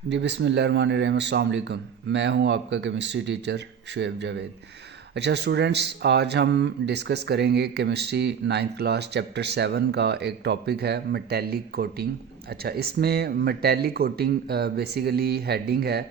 जी बिस्मिल्लाहिर्रहमानिर्रहीम, अस्सलाम वालेकुम। मैं हूं आपका केमिस्ट्री टीचर शुएब जावेद। अच्छा स्टूडेंट्स, आज हम डिस्कस करेंगे केमिस्ट्री 9th क्लास चैप्टर 7 का एक टॉपिक है मेटेलिक कोटिंग। अच्छा, इसमें मेटेलिक कोटिंग बेसिकली हेडिंग है।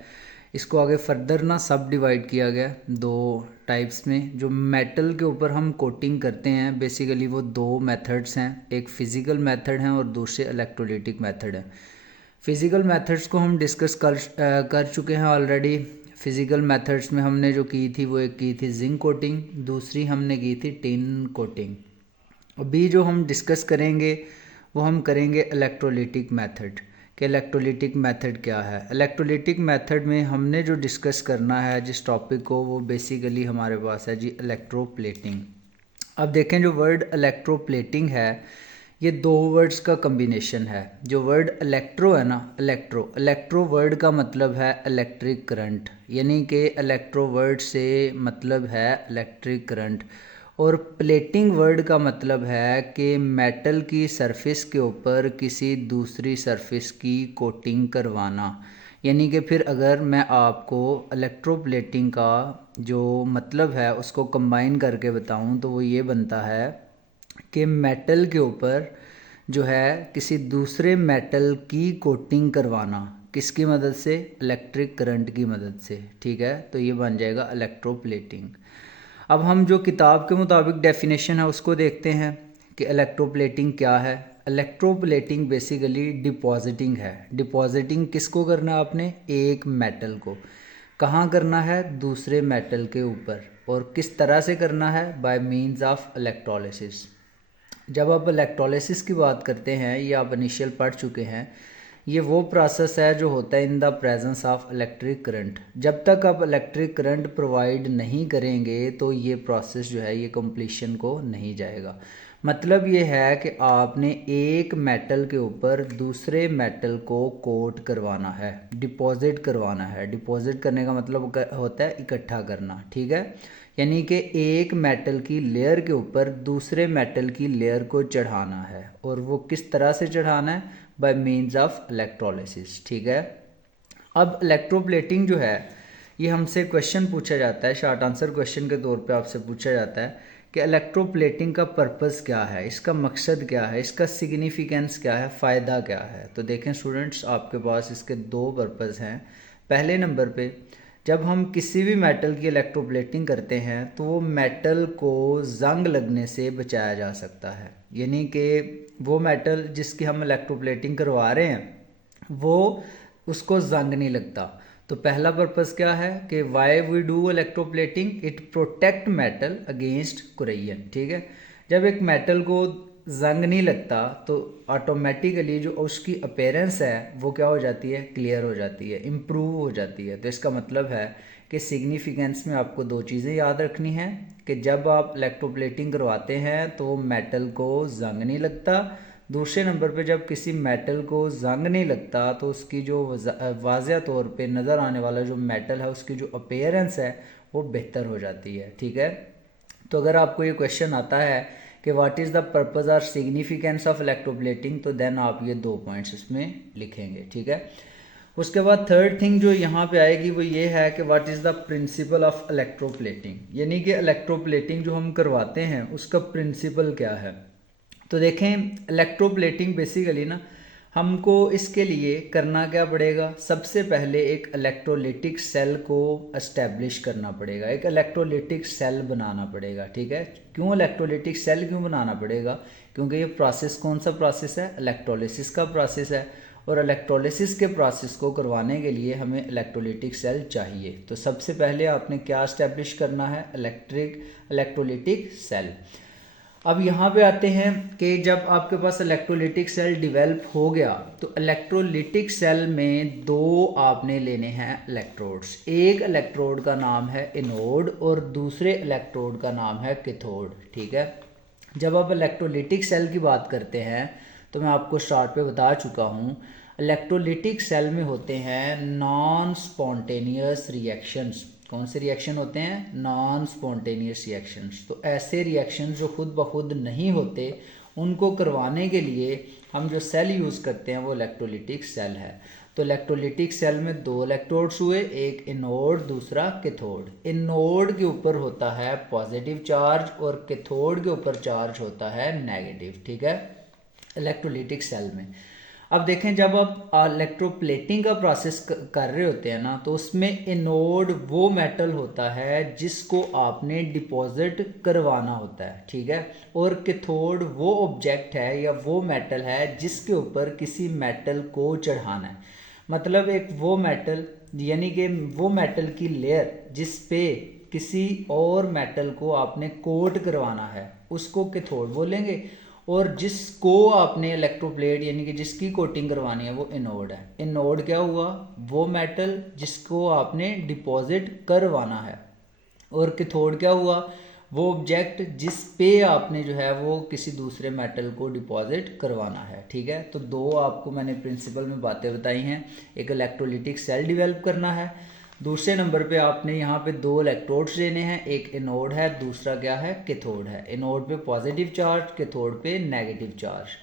इसको आगे फर्दर ना सब डिवाइड किया गया दो टाइप्स में। जो मेटल के ऊपर हम कोटिंग करते हैं बेसिकली वो दो मेथड्स हैं, एक फ़िज़िकल मेथड है और दूसरे इलेक्ट्रोलिटिक मेथड है। फ़िज़िकल मेथड्स को हम डिस्कस कर चुके हैं ऑलरेडी। फ़िज़िकल मेथड्स में हमने जो की थी वो एक की थी जिंक कोटिंग, दूसरी हमने की थी टिन कोटिंग। अभी जो हम डिस्कस करेंगे वो हम करेंगे इलेक्ट्रोलिटिक मेथड। कि इलेक्ट्रोलिटिक मेथड क्या है। इलेक्ट्रोलिटिक मेथड में हमने जो डिस्कस करना है जिस टॉपिक को, वो बेसिकली हमारे पास है जी इलेक्ट्रोप्लेटिंग। अब देखें, जो वर्ड इलेक्ट्रोप्लेटिंग है ये दो वर्ड्स का कम्बिनेशन है। जो वर्ड इलेक्ट्रो है ना, इलेक्ट्रो वर्ड का मतलब है इलेक्ट्रिक करंट, यानी कि इलेक्ट्रो वर्ड से मतलब है इलेक्ट्रिक करंट। और प्लेटिंग वर्ड का मतलब है कि मेटल की सरफेस के ऊपर किसी दूसरी सरफेस की कोटिंग करवाना। यानी कि फिर अगर मैं आपको इलेक्ट्रोप्लेटिंग का जो मतलब है उसको कंबाइन करके बताऊं तो वो ये बनता है कि मेटल के ऊपर जो है किसी दूसरे मेटल की कोटिंग करवाना। किसकी मदद से? इलेक्ट्रिक करंट की मदद से। ठीक है, तो ये बन जाएगा इलेक्ट्रोप्लेटिंग। अब हम जो किताब के मुताबिक डेफिनेशन है उसको देखते हैं कि इलेक्ट्रोप्लेटिंग क्या है। इलेक्ट्रोप्लेटिंग बेसिकली डिपॉजिटिंग है। डिपॉजिटिंग किसको करना है आपने? एक मेटल को। कहाँ करना है? दूसरे मेटल के ऊपर। और किस तरह से करना है? Bye means of electrolysis. जब आप इलेक्ट्रोलिसिस की बात करते हैं, ये आप इनिशियल पढ़ चुके हैं, ये वो प्रोसेस है जो होता है in the presence of electric current. जब तक आप इलेक्ट्रिक करंट प्रोवाइड नहीं करेंगे तो ये प्रोसेस जो है ये कंप्लीशन को नहीं जाएगा। मतलब ये है कि आपने एक मेटल के ऊपर दूसरे मेटल को कोट करवाना है, डिपॉजिट करवाना है। डिपॉजिट करने का मतलब होता है इकट्ठा करना। ठीक है, यानी कि एक मेटल की लेयर के ऊपर दूसरे मेटल की लेयर को चढ़ाना है। और वो किस तरह से चढ़ाना है? Bye means of electrolysis. ठीक है, अब इलेक्ट्रोप्लेटिंग जो है ये हमसे क्वेश्चन पूछा जाता है, शॉर्ट आंसर क्वेश्चन के तौर पे आपसे पूछा जाता है कि इलेक्ट्रोप्लेटिंग का पर्पस क्या है, इसका मकसद क्या है, इसका सिग्निफिकेंस क्या है, फ़ायदा क्या है। तो देखें स्टूडेंट्स, आपके पास इसके दो पर्पस हैं। पहले नंबर पे, जब हम किसी भी मेटल की इलेक्ट्रोप्लेटिंग करते हैं तो वो मेटल को जंग लगने से बचाया जा सकता है। यानी कि वो मेटल जिसकी हम इलेक्ट्रोप्लेटिंग करवा रहे हैं वो उसको जंग नहीं लगता। तो पहला पर्पस क्या है कि why we do electroplating? It protect metal against corrosion. ठीक है, जब एक मेटल को जंग नहीं लगता तो ऑटोमेटिकली जो उसकी अपेरेंस है वो क्या हो जाती है? क्लियर हो जाती है, इम्प्रूव हो जाती है। तो इसका मतलब है कि सिग्निफिकेंस में आपको दो चीज़ें याद रखनी है कि जब आप इलेक्ट्रोप्लेटिंग करवाते हैं तो मेटल को जंग नहीं लगता। दूसरे नंबर पे, जब किसी मेटल को जंग नहीं लगता तो उसकी जो वाज़ह तौर पे नज़र आने वाला जो मेटल है उसकी जो अपीयरेंस है वो बेहतर हो जाती है। ठीक है, तो अगर आपको ये क्वेश्चन आता है कि व्हाट इज़ द पर्पज़ और सिग्निफिकेंस ऑफ इलेक्ट्रोप्लेटिंग, तो देन आप ये दो पॉइंट्स इसमें लिखेंगे। ठीक है, उसके बाद थर्ड थिंग जो यहाँ पे आएगी वो ये है कि what is the principle of electroplating, यानी कि इलेक्ट्रोप्लेटिंग जो हम करवाते हैं उसका प्रिंसिपल क्या है। तो देखें, इलेक्ट्रोप्लेटिंग बेसिकली ना हमको इसके लिए करना क्या पड़ेगा? सबसे पहले एक इलेक्ट्रोलिटिक सेल को एस्टेब्लिश करना पड़ेगा, एक इलेक्ट्रोलिटिक सेल बनाना पड़ेगा। ठीक है, क्यों इलेक्ट्रोलिटिक सेल क्यों बनाना पड़ेगा? क्योंकि ये प्रोसेस कौन सा प्रोसेस है? इलेक्ट्रोलिसिस का प्रोसेस है। और इलेक्ट्रोलिसिस के प्रोसेस को करवाने के लिए हमें इलेक्ट्रोलिटिक सेल चाहिए। तो सबसे पहले आपने क्या एस्टेब्लिश करना है? Electrolytic cell. अब यहाँ पे आते हैं कि जब आपके पास इलेक्ट्रोलिटिक सेल डिवेल्प हो गया तो इलेक्ट्रोलिटिक सेल में दो आपने लेने हैं इलेक्ट्रोड्स। एक इलेक्ट्रोड का नाम है एनोड और दूसरे इलेक्ट्रोड का नाम है कैथोड। ठीक है, जब आप इलेक्ट्रोलिटिक सेल की बात करते हैं तो मैं आपको स्टार्ट पे बता चुका हूँ, इलेक्ट्रोलिटिक सेल में होते हैं नॉन स्पॉन्टेनियस रिएक्शंस। कौन से रिएक्शन होते हैं? Non spontaneous reactions. तो ऐसे रिएक्शंस जो खुद ब खुद नहीं होते उनको करवाने के लिए हम जो सेल यूज़ करते हैं वो इलेक्ट्रोलिटिक सेल है। तो इलेक्ट्रोलिटिक सेल में 2 इलेक्ट्रोड्स हुए, एक एनोड दूसरा कैथोड। एनोड के ऊपर होता है पॉजिटिव चार्ज और कैथोड के ऊपर चार्ज होता है नेगेटिव, ठीक है, इलेक्ट्रोलिटिक सेल में। अब देखें, जब आप इलेक्ट्रोप्लेटिंग का प्रोसेस कर रहे होते हैं ना, तो उसमें एनोड वो मेटल होता है जिसको आपने डिपॉजिट करवाना होता है, ठीक है, और कैथोड वो ऑब्जेक्ट है या वो मेटल है जिसके ऊपर किसी मेटल को चढ़ाना है। मतलब एक वो मेटल, यानी कि वो मेटल की लेयर जिस पे किसी और मेटल को आपने कोट करवाना है, उसको कैथोड बोलेंगे, और जिसको आपने इलेक्ट्रोप्लेट यानी कि जिसकी कोटिंग करवानी है वो एनोड है। एनोड क्या हुआ? वो मेटल जिसको आपने डिपॉजिट करवाना है। और कैथोड क्या हुआ? वो ऑब्जेक्ट जिस पे आपने जो है वो किसी दूसरे मेटल को डिपॉजिट करवाना है, ठीक है। तो 2 आपको मैंने प्रिंसिपल में बातें बताई हैं। एक इलेक्ट्रोलिटिक सेल डेवलप करना है, दूसरे नंबर पे आपने यहाँ पे 2 इलेक्ट्रोड्स लेने हैं, एक एनोड है, दूसरा क्या है? कैथोड है। एनोड पे पॉजिटिव चार्ज, कैथोड पे नेगेटिव चार्ज।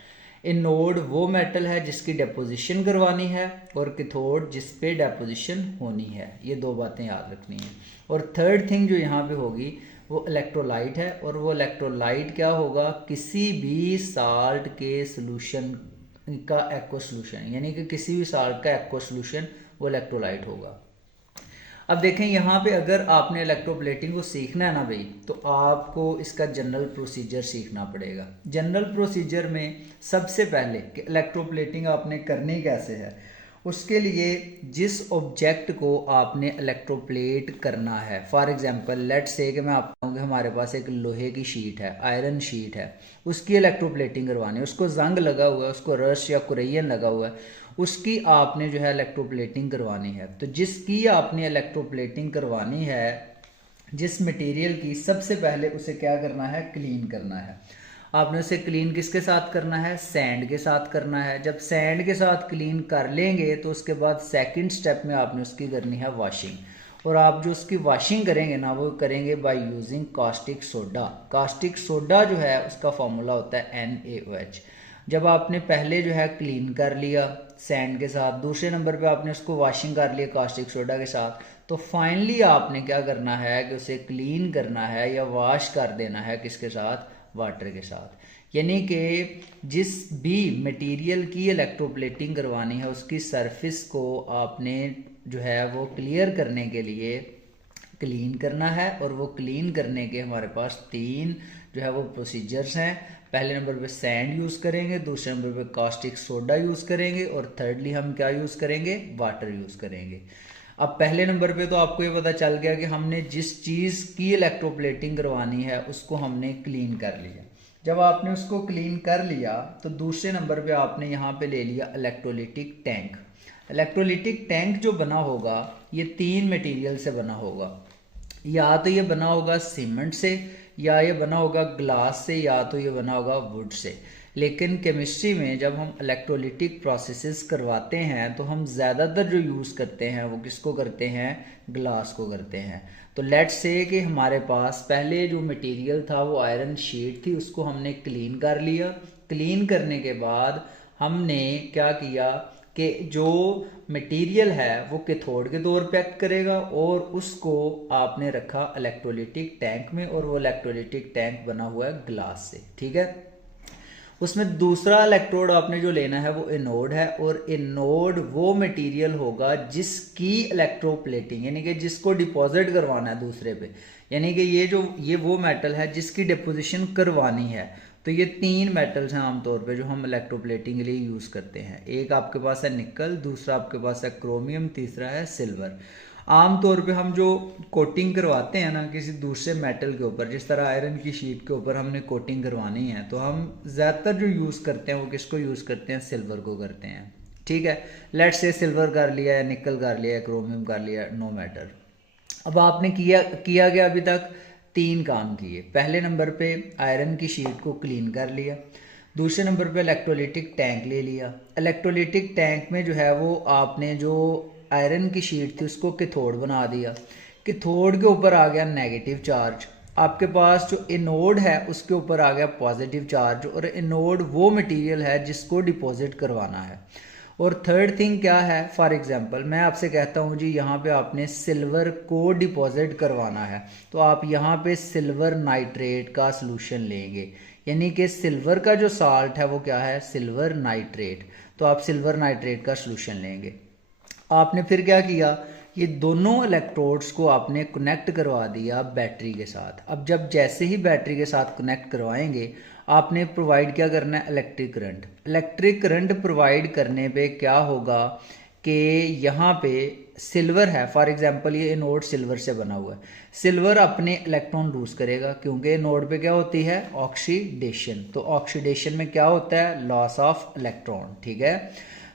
एनोड वो मेटल है जिसकी डेपोजिशन करवानी है, और कैथोड जिस पे डेपोजिशन होनी है। ये 2 बातें याद रखनी है। और थर्ड थिंग जो यहाँ पे होगी वो इलेक्ट्रोलाइट है, और वो इलेक्ट्रोलाइट क्या होगा? किसी भी साल्ट के सोल्यूशन का एक्वा सोल्यूशन, यानी कि किसी भी साल्ट का एक्वा सोल्यूशन वो इलेक्ट्रोलाइट होगा। अब देखें यहाँ पे, अगर आपने इलेक्ट्रोप्लेटिंग को सीखना है ना भाई, तो आपको इसका जनरल प्रोसीजर सीखना पड़ेगा। जनरल प्रोसीजर में सबसे पहले कि इलेक्ट्रोप्लेटिंग आपने करनी कैसे है, उसके लिए जिस ऑब्जेक्ट को आपने इलेक्ट्रोप्लेट करना है, फॉर एग्जांपल लेट्स से कि मैं आपको कहूँ कि हमारे पास एक लोहे की शीट है, आयरन शीट है, उसकी इलेक्ट्रोप्लेटिंग करवानी है, उसको जंग लगा हुआ है, उसको रश या कुरैयन लगा हुआ है, उसकी आपने जो है इलेक्ट्रोप्लेटिंग करवानी है। तो जिसकी आपने इलेक्ट्रोप्लेटिंग करवानी है, जिस मटेरियल की, सबसे पहले उसे क्या करना है? क्लीन करना है। आपने उसे क्लीन किसके साथ करना है? सैंड के साथ करना है। जब सैंड के साथ क्लीन कर लेंगे तो उसके बाद सेकंड स्टेप में आपने उसकी करनी है वॉशिंग। और आप जो उसकी वॉशिंग करेंगे ना, वो करेंगे by using caustic soda. Caustic soda जो है उसका फॉर्मूला होता है NaOH। जब आपने पहले जो है क्लीन कर लिया सैंड के साथ, दूसरे नंबर पे आपने उसको वॉशिंग कर लिया कास्टिक सोडा के साथ, तो फाइनली आपने क्या करना है कि उसे क्लीन करना है या वॉश कर देना है किसके साथ? वाटर के साथ। यानी कि जिस भी मटेरियल की इलेक्ट्रोप्लेटिंग करवानी है उसकी सरफेस को आपने जो है वो क्लियर करने के लिए क्लीन करना है। और वो क्लीन करने के हमारे पास 3 जो है वो प्रोसीजर्स हैं। पहले नंबर पे सैंड यूज़ करेंगे, दूसरे नंबर पे कास्टिक सोडा यूज़ करेंगे, और थर्डली हम क्या यूज़ करेंगे? वाटर यूज़ करेंगे। अब पहले नंबर पे तो आपको ये पता चल गया कि हमने जिस चीज़ की इलेक्ट्रोप्लेटिंग करवानी है उसको हमने क्लीन कर लिया। जब आपने उसको क्लीन कर लिया तो दूसरे नंबर पे आपने यहाँ पे ले लिया इलेक्ट्रोलिटिक टैंक। इलेक्ट्रोलिटिक टैंक जो बना होगा ये 3 मटेरियल से बना होगा। या तो ये बना होगा सीमेंट से, या ये बना होगा ग्लास से, या तो ये बना होगा वुड से। लेकिन केमिस्ट्री में जब हम इलेक्ट्रोलिटिक प्रोसेसेस करवाते हैं तो हम ज़्यादातर जो यूज़ करते हैं वो किसको करते हैं? ग्लास को करते हैं। तो लेट्स से कि हमारे पास पहले जो मटेरियल था वो आयरन शीट थी, उसको हमने क्लीन कर लिया। क्लीन करने के बाद हमने क्या किया कि जो मटेरियल है वो कैथोड के तौर पे एक्ट करेगा, और उसको आपने रखा इलेक्ट्रोलिटिक टैंक में, और वो इलेक्ट्रोलिटिक टैंक बना हुआ है ग्लास से, ठीक है। उसमें दूसरा इलेक्ट्रोड आपने जो लेना है वो एनोड है, और एनोड वो मटेरियल होगा जिसकी इलेक्ट्रोप्लेटिंग यानी कि जिसको डिपॉजिट करवाना है दूसरे पे, यानी कि ये वो मेटल है जिसकी डिपोजिशन करवानी है। तो ये 3 मेटल्स हैं आमतौर पे जो हम इलेक्ट्रोप्लेटिंग के लिए यूज़ करते हैं। एक आपके पास है निकल, दूसरा आपके पास है क्रोमियम, तीसरा है सिल्वर। आमतौर पे हम जो कोटिंग करवाते हैं ना किसी दूसरे मेटल के ऊपर, जिस तरह आयरन की शीट के ऊपर हमने कोटिंग करवानी है, तो हम ज़्यादातर जो यूज़ करते हैं वो किसको यूज़ करते हैं? सिल्वर को करते हैं, ठीक है। लेट्स से सिल्वर कर लिया या निकल कर लिया या क्रोमियम कर लिया, नो मैटर। अब आपने किया गया अभी तक 3 काम किए। पहले नंबर पे आयरन की शीट को क्लीन कर लिया, दूसरे नंबर पे इलेक्ट्रोलिटिक टैंक ले लिया। इलेक्ट्रोलिटिक टैंक में जो है वो आपने जो आयरन की शीट थी उसको कैथोड बना दिया। कैथोड के ऊपर आ गया नेगेटिव चार्ज। आपके पास जो एनोड है उसके ऊपर आ गया पॉजिटिव चार्ज, और एनोड वो मटेरियल है जिसको डिपॉजिट करवाना है। और थर्ड थिंग क्या है, फॉर एग्जांपल मैं आपसे कहता हूँ जी यहाँ पे आपने सिल्वर को डिपॉजिट करवाना है, तो आप यहाँ पे सिल्वर नाइट्रेट का सॉल्यूशन लेंगे, यानी कि सिल्वर का जो साल्ट है वो क्या है, सिल्वर नाइट्रेट। तो आप सिल्वर नाइट्रेट का सॉल्यूशन लेंगे। आपने फिर क्या किया, ये दोनों इलेक्ट्रोड्स को आपने कनेक्ट करवा दिया बैटरी के साथ। अब जब जैसे ही बैटरी के साथ कनेक्ट करवाएंगे, आपने प्रोवाइड क्या करना है, electric current. Electric current provide करने पे क्या होगा कि यहाँ पे सिल्वर है, फॉर एग्जांपल ये एनोड सिल्वर से बना हुआ है, सिल्वर अपने इलेक्ट्रॉन लूज करेगा, क्योंकि एनोड पे क्या होती है, ऑक्सीडेशन। तो ऑक्सीडेशन में क्या होता है, लॉस ऑफ इलेक्ट्रॉन, ठीक है।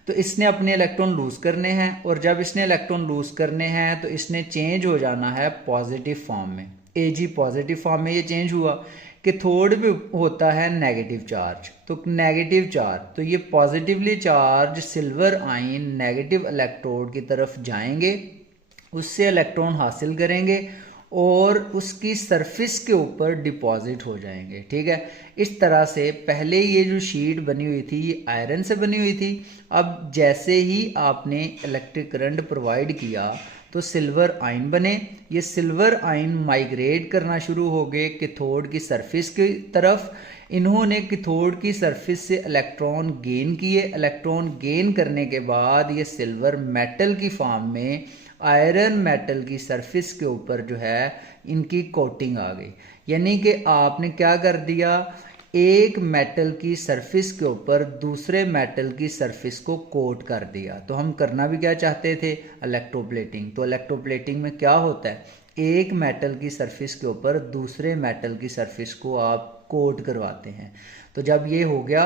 तो इसने अपने इलेक्ट्रॉन लूज करने हैं, और जब इसने इलेक्ट्रॉन लूज करने हैं तो इसने चेंज हो जाना है पॉजिटिव फॉर्म में, Ag पॉजिटिव फॉर्म में ये चेंज हुआ। कैथोड पे होता है नेगेटिव चार्ज, तो नेगेटिव चार्ज, तो ये positively charge silver ion negative electrode की तरफ जाएंगे, उससे इलेक्ट्रॉन हासिल करेंगे और उसकी सरफेस के ऊपर डिपॉजिट हो जाएंगे, ठीक है। इस तरह से पहले ये जो शीट बनी हुई थी ये आयरन से बनी हुई थी। अब जैसे ही आपने इलेक्ट्रिक करंट प्रोवाइड किया तो सिल्वर आयन बने, ये सिल्वर आयन माइग्रेट करना शुरू हो गए कैथोड की सरफेस की तरफ। इन्होंने कैथोड की सरफेस से इलेक्ट्रॉन गेन किए, इलेक्ट्रॉन गेन करने के बाद ये सिल्वर मेटल की फॉर्म में आयरन मेटल की सरफेस के ऊपर जो है इनकी कोटिंग आ गई। यानी कि आपने क्या कर दिया, एक मेटल की सरफेस के ऊपर दूसरे मेटल की सरफेस को कोट कर दिया। तो हम करना भी क्या चाहते थे, इलेक्ट्रोप्लेटिंग। तो इलेक्ट्रोप्लेटिंग में क्या होता है, एक मेटल की सरफेस के ऊपर दूसरे मेटल की सरफेस को आप कोट करवाते हैं। तो जब ये हो गया,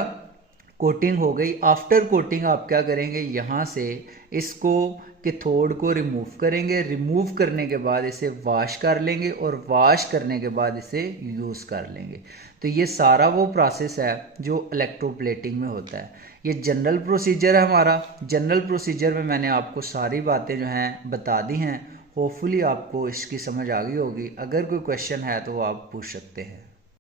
कोटिंग हो गई, आफ्टर कोटिंग आप क्या करेंगे, यहाँ से इसको कैथोड को रिमूव करेंगे, रिमूव करने के बाद इसे वॉश कर लेंगे और वॉश करने के बाद इसे यूज़ कर लेंगे। तो ये सारा वो प्रोसेस है जो इलेक्ट्रोप्लेटिंग में होता है। ये जनरल प्रोसीजर है हमारा। जनरल प्रोसीजर में मैंने आपको सारी बातें जो हैं बता दी हैं। होपफुली आपको इसकी समझ आ गई होगी। अगर कोई क्वेश्चन है तो आप पूछ सकते हैं।